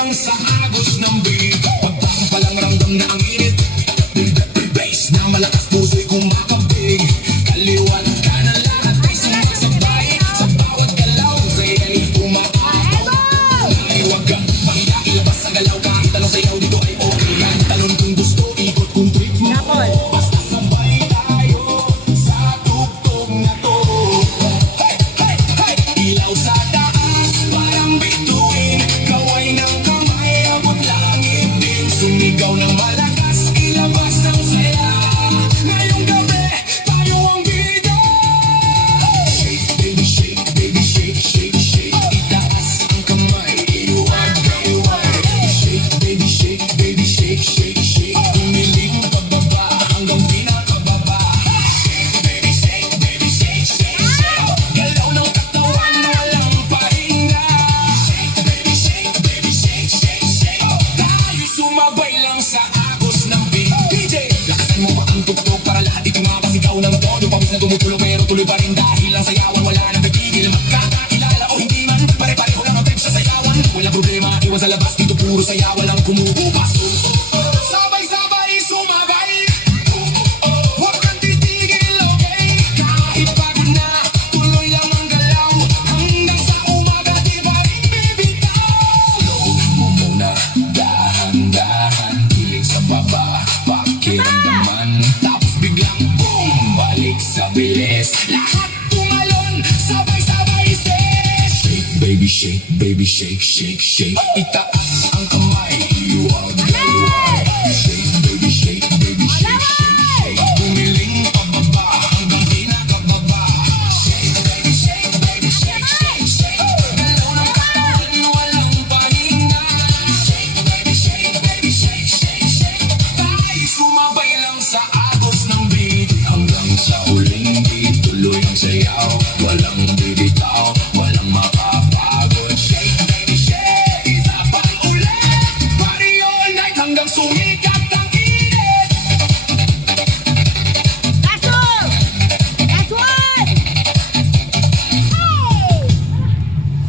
lang sa agos ng beat. Pagpasok pa lang ramdam na ang init. Bass na malakas, puso'y kumakabig. Kaliwan ka na lahat ay sumasabay. Sa bawat galaw, sa'yo ay pumapabog. Ay huwag kang mahiya, ilabas sa galaw. Kahit anong sayaw dito ay okay yan. Talon kung gusto, ikot kung trip mo. Basta sabay tayo sa tugtog na to. Hey, hey, hey! Ilaw sa taas, parang bituin. Kaway ng kamay, abot langit din. Sumigaw ng malakas, ilabas ang saya. Ngayong gabi, tayo ang bida. Shake, baby, shake, baby, shake, shake, shake. Itaas ang kamay, iwag ka iwag. Shake, baby, shake, baby, shake, shake, shake. Umiling pababa hanggang pinakababa. Shake, baby, shake, baby, shake, shake, shake. Galaw ng katawan, walang pahinga. Shake, baby, shake, baby, shake, shake, shake. Tayo sumabay lang sa agos ng beat. DJ, lakasan mo pa ang tugtog para lahat ito mapasigaw ng todo. Pawis na tumutulo pero tuloy pa rin dahil ang sayawan wala nang nagigil. Magkakakilala o hindi man, pare-pareho lang ang trip sa sayawan. Walang problema, iwan sa labas, dito puro saya, walang kumukupas. Sabay-sabay sumabay. Huwag kang titigil, okay? Kahit pagod na, tuloy lang ang galaw. Hanggang sa umaga, di ba rin bibitaw? Low mo muna, dahan-dahan. Hiling sa baba, pakiramdaman. Tapos biglang boom, balik sa bilis. Lahat tumalon, sabay-sabay say. Shake, baby, shake, shake, shake. Itaas ang kamay.